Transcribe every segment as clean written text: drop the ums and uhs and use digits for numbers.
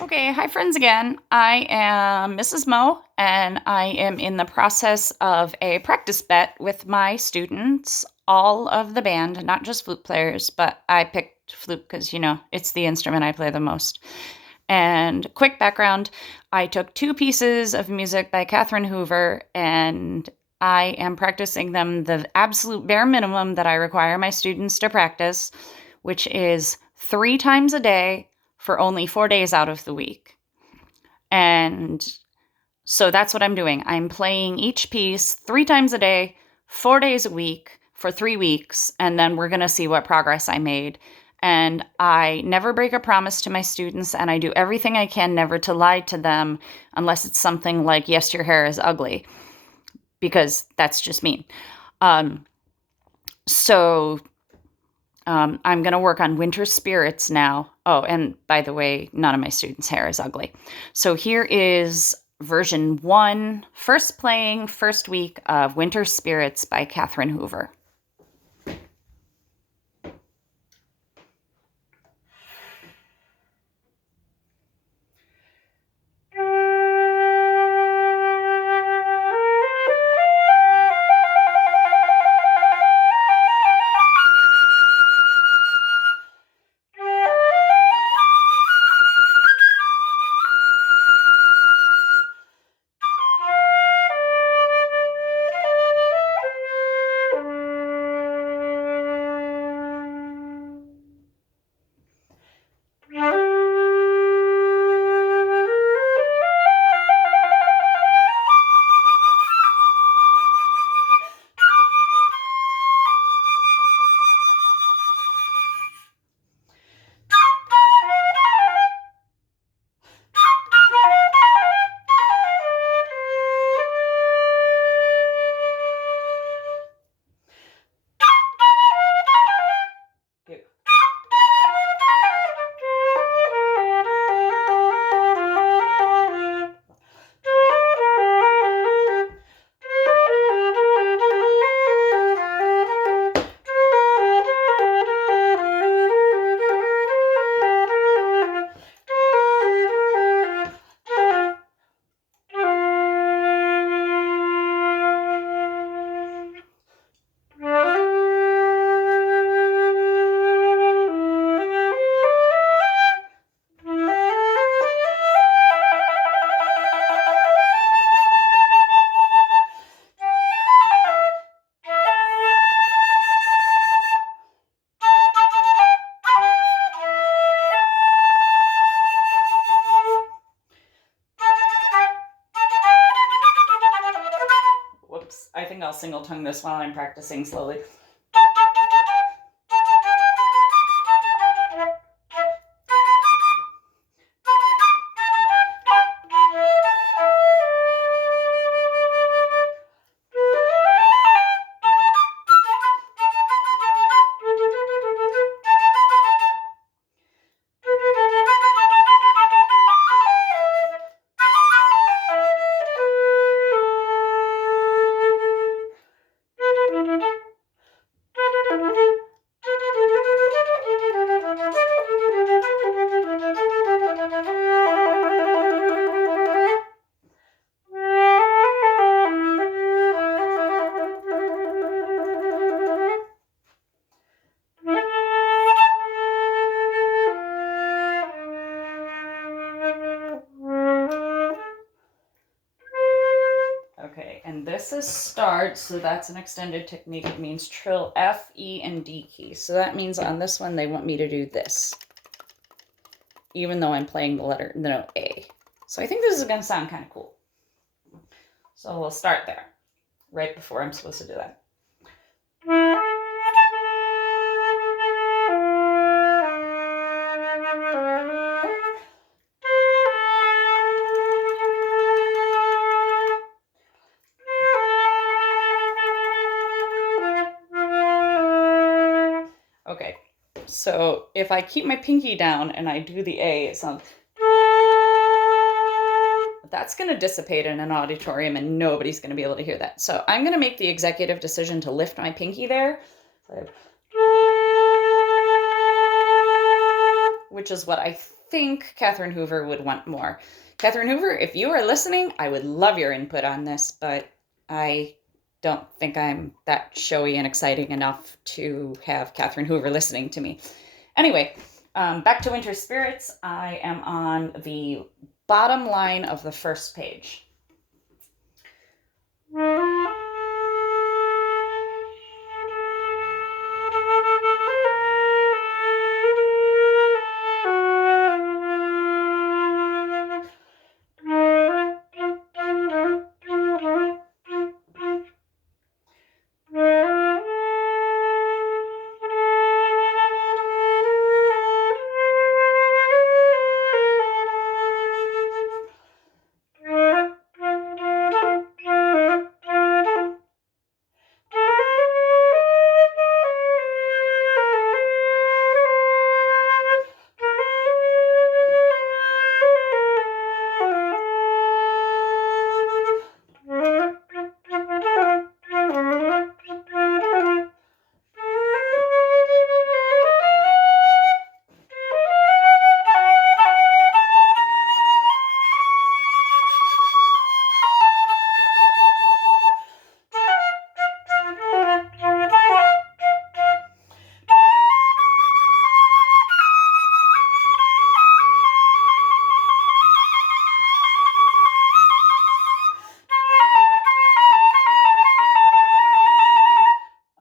Okay, hi friends again. I am Mrs. Mo, and I am in the process of a practice bet with my students, all of the band, not just flute players, but I picked flute because, it's the instrument I play the most. And quick background, I took two pieces of music by Catherine Hoover, and I am practicing them the absolute bare minimum that I require my students to practice, which is 3 times a day for only 4 days out of the week. And so that's what I'm doing. I'm playing each piece 3 times a day, 4 days a week for 3 weeks, and then we're going to see what progress I made. And I never break a promise to my students, and I do everything I can never to lie to them unless it's something like, yes, your hair is ugly, because that's just mean. Um, so I'm going to work on winter spirits now. Oh, and by the way, none of my students' hair is ugly. So here is version 1, first playing, first week of Winter Spirits by Catherine Hoover. Whoops, I think I'll single tongue this while I'm practicing slowly. Okay, and this is start, so that's an extended technique. It means trill F, E, and D keys. So that means on this one, they want me to do this, even though I'm playing the note A. So I think this is going to sound kind of cool. So we'll start there, right before I'm supposed to do that. Okay, so if I keep my pinky down and I do the A, it sounds... That's going to dissipate in an auditorium and nobody's going to be able to hear that. So I'm going to make the executive decision to lift my pinky there, which is what I think Catherine Hoover would want more. Catherine Hoover, if you are listening, I would love your input on this, but I don't think I'm that showy and exciting enough to have Catherine Hoover listening to me. Anyway, back to Winter Spirits. I am on the bottom line of the first page.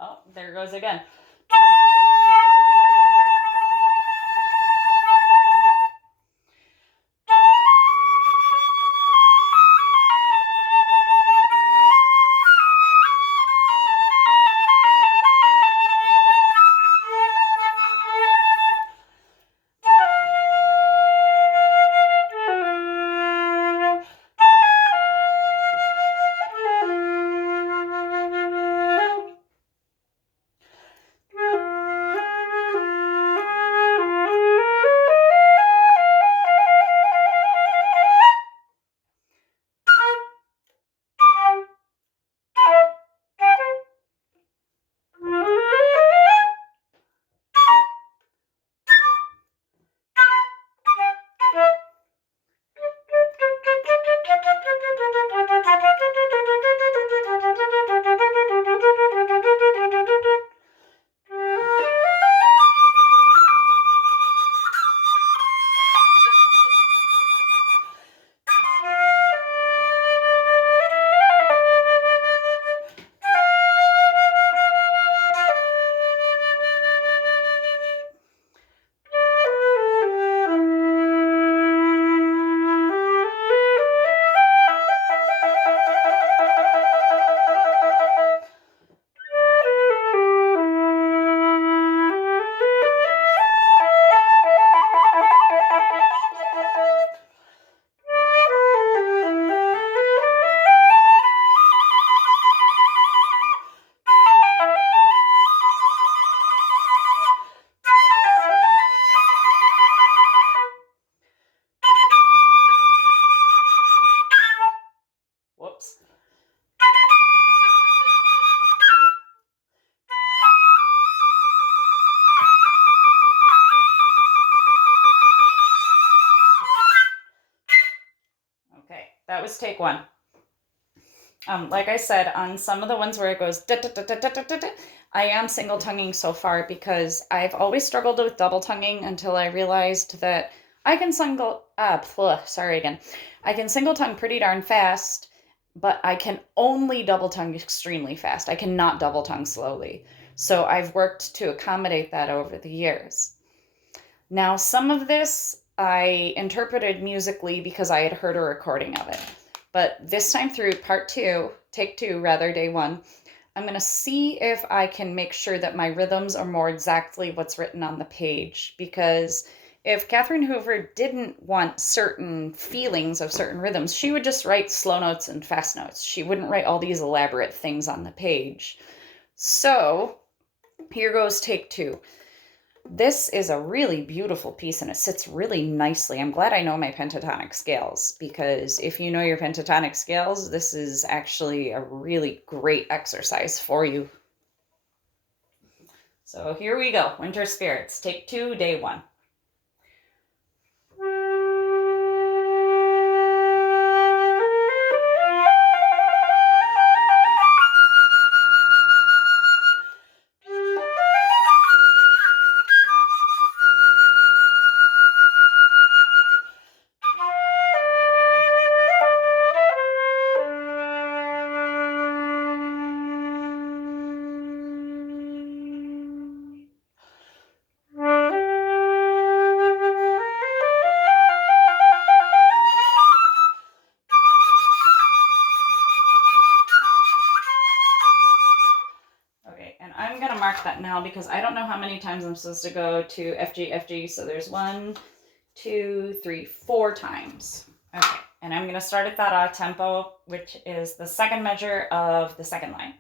Oh, there goes again. Whoops. Okay, that was take one. Like I said, on some of the ones where it goes da, da, da, da, da, da, da, da, I am single tonguing so far because I've always struggled with double tonguing until I realized that I can sorry again. I can single tongue pretty darn fast, but I can only double tongue extremely fast. I cannot double tongue slowly. So I've worked to accommodate that over the years. Now, some of this I interpreted musically because I had heard a recording of it. But this time through, part two, take two rather, day one, I'm going to see if I can make sure that my rhythms are more exactly what's written on the page. Because if Catherine Hoover didn't want certain feelings of certain rhythms, she would just write slow notes and fast notes. She wouldn't write all these elaborate things on the page. So here goes take two. This is a really beautiful piece and it sits really nicely. I'm glad I know my pentatonic scales because if you know your pentatonic scales, this is actually a really great exercise for you. So here we go. Winter Spirits, take two, day one. mark that now because I don't know how many times I'm supposed to go to FG. So there's 1, 2, 3, 4 times. Okay, and I'm going to start at that tempo, which is the second measure of the second line.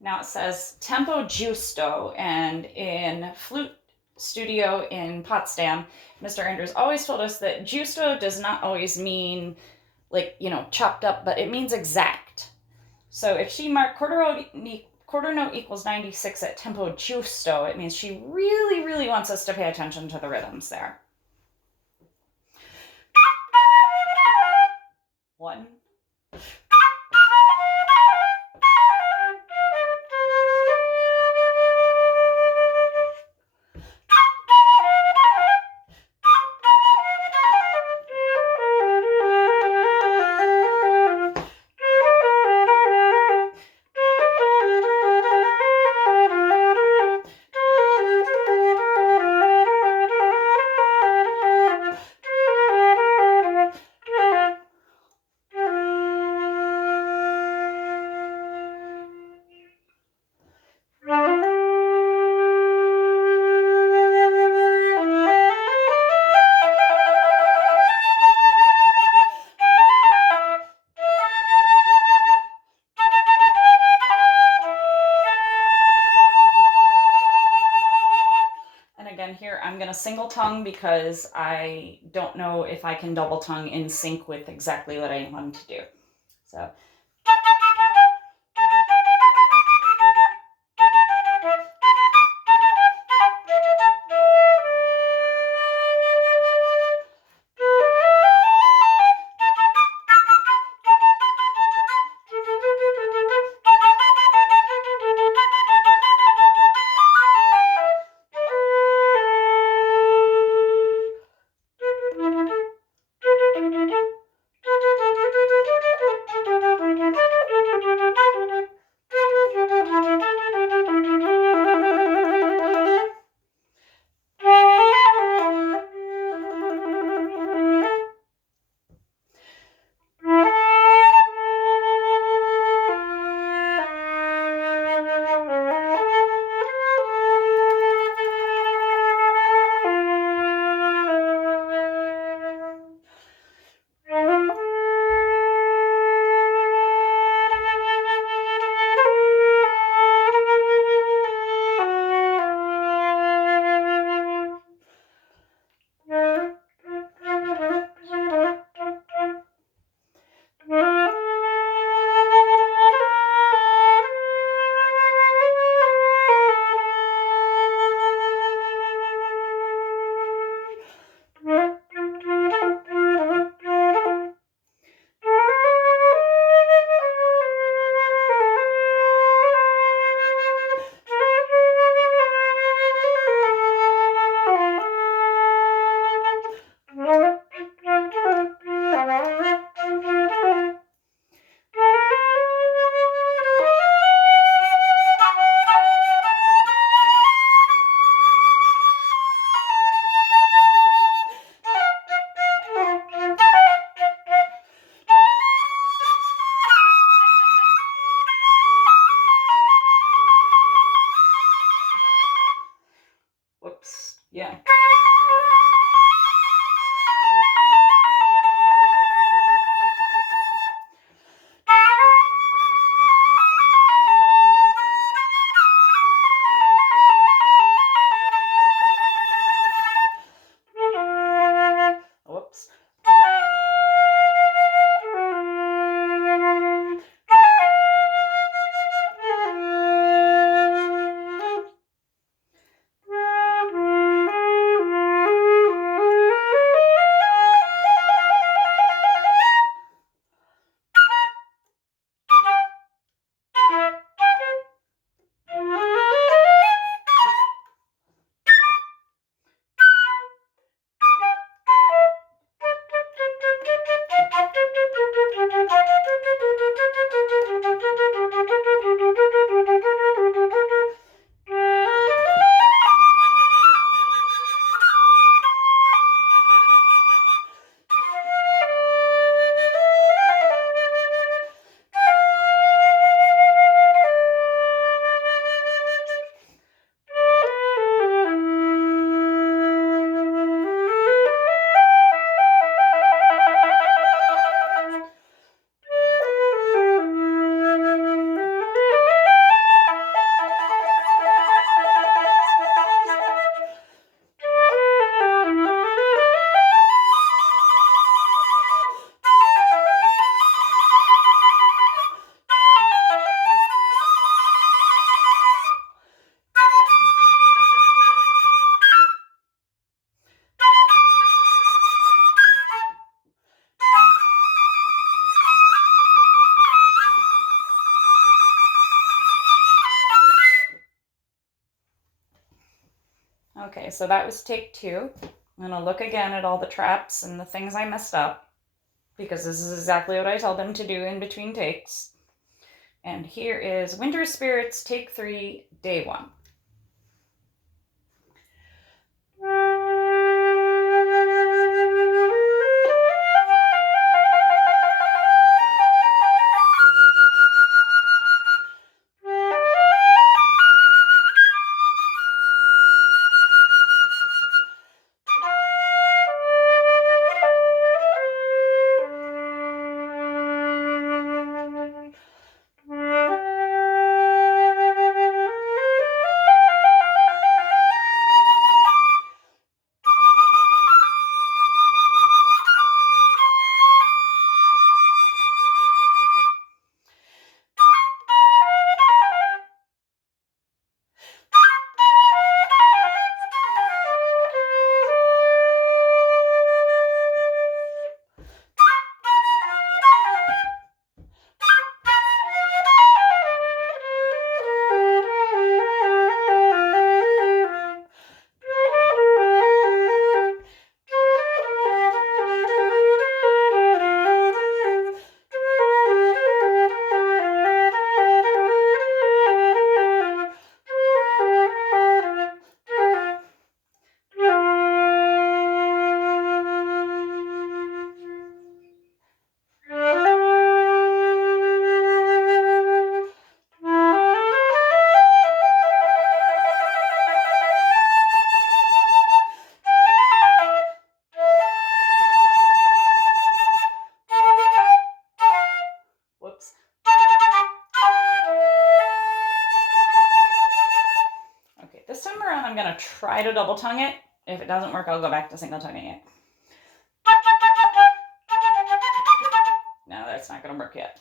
Now it says tempo giusto, and in flute studio in Potsdam, Mr. Andrews always told us that giusto does not always mean like, chopped up, but it means exact. So if she marked quarter note equals 96 at tempo giusto, it means she really, really wants us to pay attention to the rhythms there. 1. Here I'm going to single tongue because I don't know if I can double tongue in sync with exactly what I want to do. So whoops, yeah. Whoops. Okay, so that was take two. I'm gonna look again at all the traps and the things I messed up because this is exactly what I tell them to do in between takes. And here is Winter Spirits, take three, day one. Whoops. Okay, this time around I'm gonna try to double tongue it. If it doesn't work, I'll go back to single tonguing it. No, that's not gonna work yet.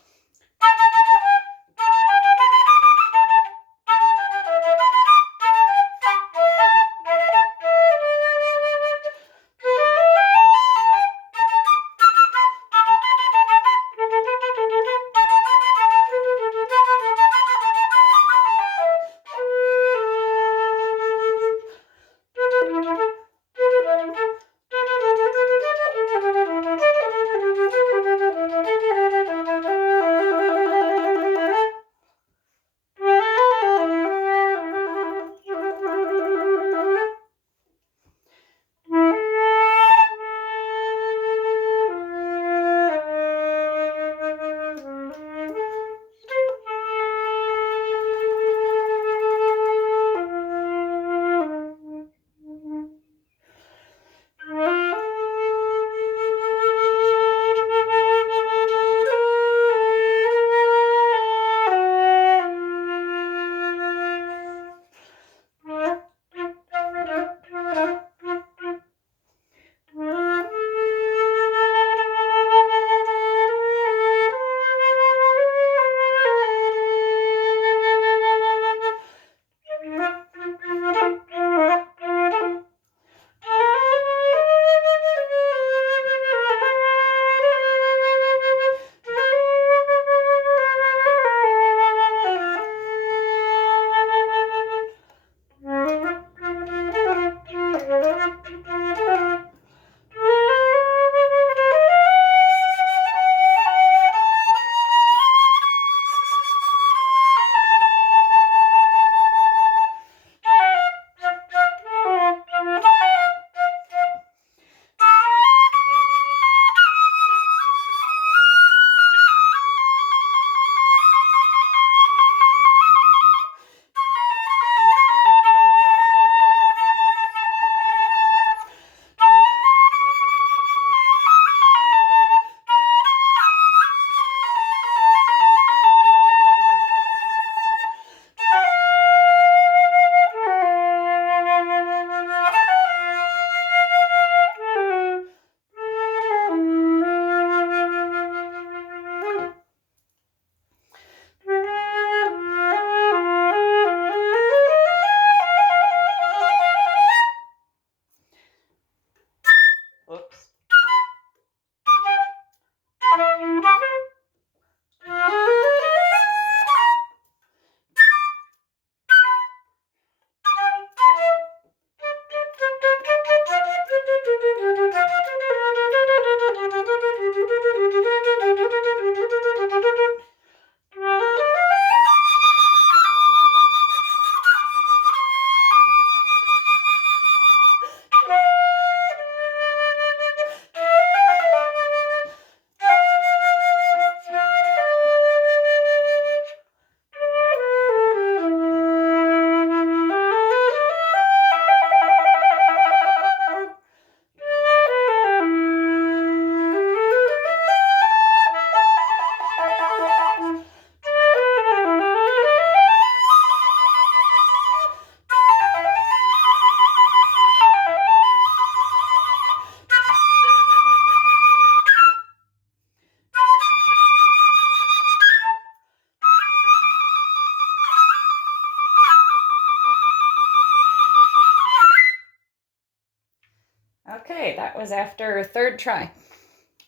that was after third try.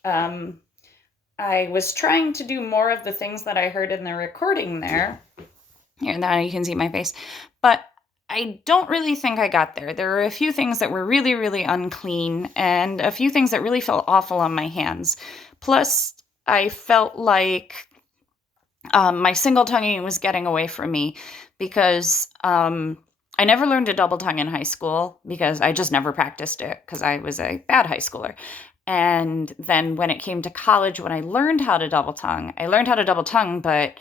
Um, I was trying to do more of the things that I heard in the recording there. Here, now you can see my face. But I don't really think I got there. There were a few things that were really, really unclean and a few things that really felt awful on my hands. Plus, I felt like my single tonguing was getting away from me because I never learned to double tongue in high school because I just never practiced it because I was a bad high schooler. And then when it came to college, when I learned how to double tongue, I learned how to double tongue, but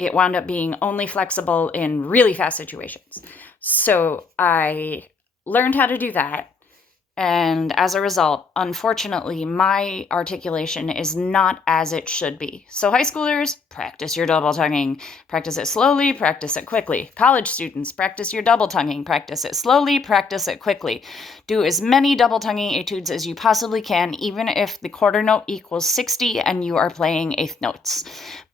it wound up being only flexible in really fast situations. So I learned how to do that. And as a result, unfortunately, my articulation is not as it should be. So, high schoolers, practice your double tonguing. Practice it slowly, practice it quickly. College students, practice your double tonguing. Practice it slowly, practice it quickly. Do as many double tonguing etudes as you possibly can, even if the quarter note equals 60 and you are playing eighth notes.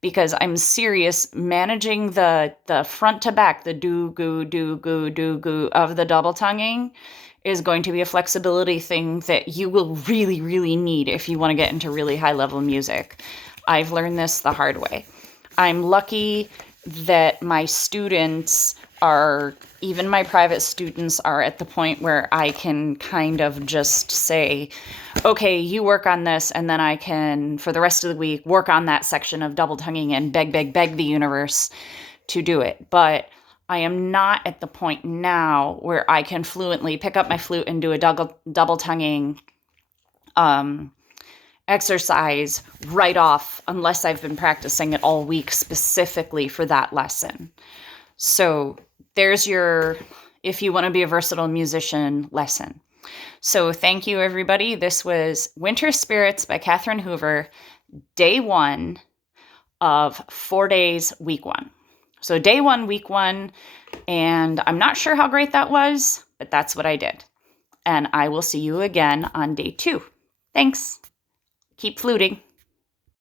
Because I'm serious, managing the front to back, the do, goo of the double tonguing is going to be a flexibility thing that you will really, really need if you want to get into really high level music. I've learned this the hard way. I'm lucky that my students are, even my private students are at the point where I can kind of just say, okay, you work on this, and then I can, for the rest of the week, work on that section of double tonguing and beg the universe to do it. But I am not at the point now where I can fluently pick up my flute and do a double tonguing exercise right off unless I've been practicing it all week specifically for that lesson. So there's your, if you want to be a versatile musician, lesson. So thank you, everybody. This was Winter Spirits by Catherine Hoover, day 1 of 4 days, week 1. So day 1, week 1, and I'm not sure how great that was, but that's what I did. And I will see you again on day 2. Thanks. Keep fluting.